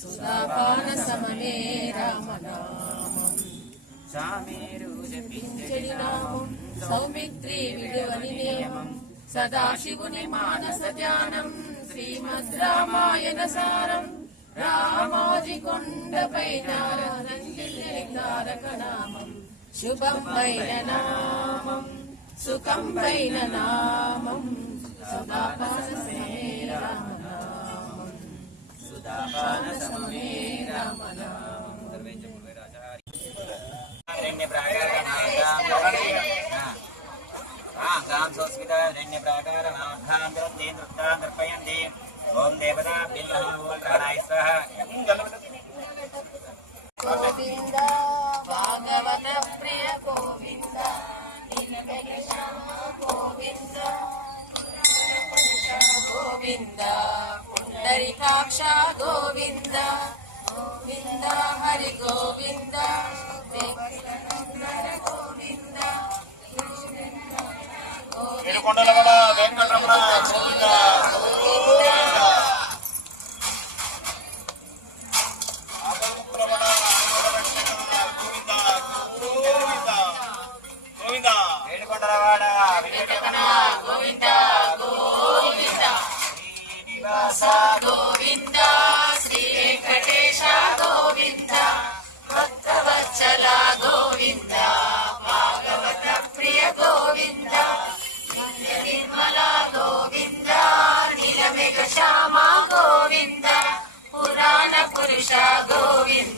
సుధాపాన సమమే రామనామం సామేరు జపించడి నామం సౌమిత్రి విడువని నియమం సదాశివుని మానస ధ్యానం శ్రీమద్ రామాయణ సారం రామోజి కొండపైన తారక నామం శుభం పైన నామం సుఖం పైన నామం సుధాపాన సమమే రామనామం సుధాపాన సమమే రామనామం సంస్కృత ఓం దేవతా గోవింద భాగవత ప్రియ గోవింద గోవింద గోవింద పుండరీకాక్ష గోవింద గోవింద హరి గోవింద గోవింద ఏడుకొండలవాడ గోవింద గోవింద శ్రీనివాస గోవింద శ్రీ వెంకటేశ గోవింద భక్తవత్సల గోవింద భాగవత ప్రియ గోవింద నిర్మల గోవింద నిలమేఘ శ్యామ గోవింద పురాణ పురుష గోవింద